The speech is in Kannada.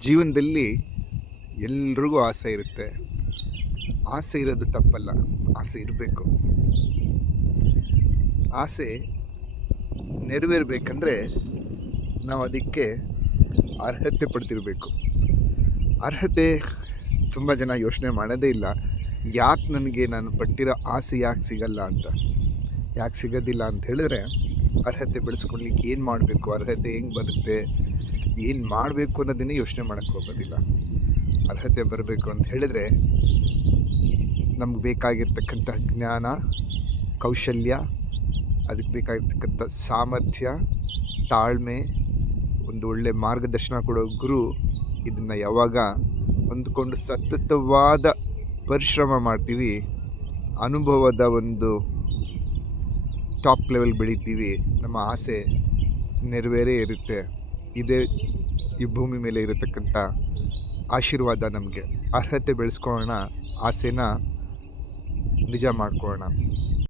ಜೀವನದಲ್ಲಿ ಎಲ್ರಿಗೂ ಆಸೆ ಇರುತ್ತೆ. ಆಸೆ ಇರೋದು ತಪ್ಪಲ್ಲ, ಆಸೆ ಇರಬೇಕು. ಆಸೆ ನೆರವೇರಬೇಕಂದ್ರೆ ನಾವು ಅದಕ್ಕೆ ಅರ್ಹತೆ ಪಡ್ತಿರಬೇಕು. ಅರ್ಹತೆ ತುಂಬ ಜನ ಯೋಚನೆ ಮಾಡೋದೇ ಇಲ್ಲ. ಯಾಕೆ ನನಗೆ ನಾನು ಪಟ್ಟಿರೋ ಆಸೆ ಯಾಕೆ ಸಿಗಲ್ಲ ಅಂತ? ಯಾಕೆ ಸಿಗೋದಿಲ್ಲ ಅಂತ ಹೇಳಿದ್ರೆ ಅರ್ಹತೆ ಬೆಳೆಸ್ಕೊಳ್ಲಿಕ್ಕೆ ಏನು ಮಾಡಬೇಕು? ಅರ್ಹತೆ ಹೆಂಗೆ ಬರುತ್ತೆ? ಏನು ಮಾಡಬೇಕು ಅನ್ನೋದನ್ನೇ ಯೋಚನೆ ಮಾಡೋಕ್ಕೆ ಹೋಗೋದಿಲ್ಲ. ಅರ್ಹತೆ ಬರಬೇಕು ಅಂತ ಹೇಳಿದ್ರೆ ನಮ್ಗೆ ಬೇಕಾಗಿರ್ತಕ್ಕಂಥ ಜ್ಞಾನ, ಕೌಶಲ್ಯ ಅದಕ್ಕೆ ಬೇಕಾಗಿರ್ತಕ್ಕಂಥ ಸಾಮರ್ಥ್ಯ, ತಾಳ್ಮೆ, ಒಂದು ಒಳ್ಳೆ ಮಾರ್ಗದರ್ಶನ ಕೊಡೋ ಗುರು ಇದನ್ನು ಯಾವಾಗ ಹೊಂದ್ಕೊಂಡು ಸತತವಾದ ಪರಿಶ್ರಮ ಮಾಡ್ತೀವಿ, ಅನುಭವದ ಒಂದು ಟಾಪ್ ಲೆವೆಲ್ ಬೆಳಿತೀವಿ, ನಮ್ಮ ಆಸೆ ನೆರವೇರೇ ಇರುತ್ತೆ. ಇದೇ ಈ ಭೂಮಿ ಮೇಲೆ ಇರತಕ್ಕಂಥ ಆಶೀರ್ವಾದ ನಮಗೆ ಅರ್ಹತೆ ಬೆಳೆಸ್ಕೊಳ್ಳೋಣ ಆಸೆನ ನಿಜ ಮಾಡ್ಕೊಳ್ಳೋಣ.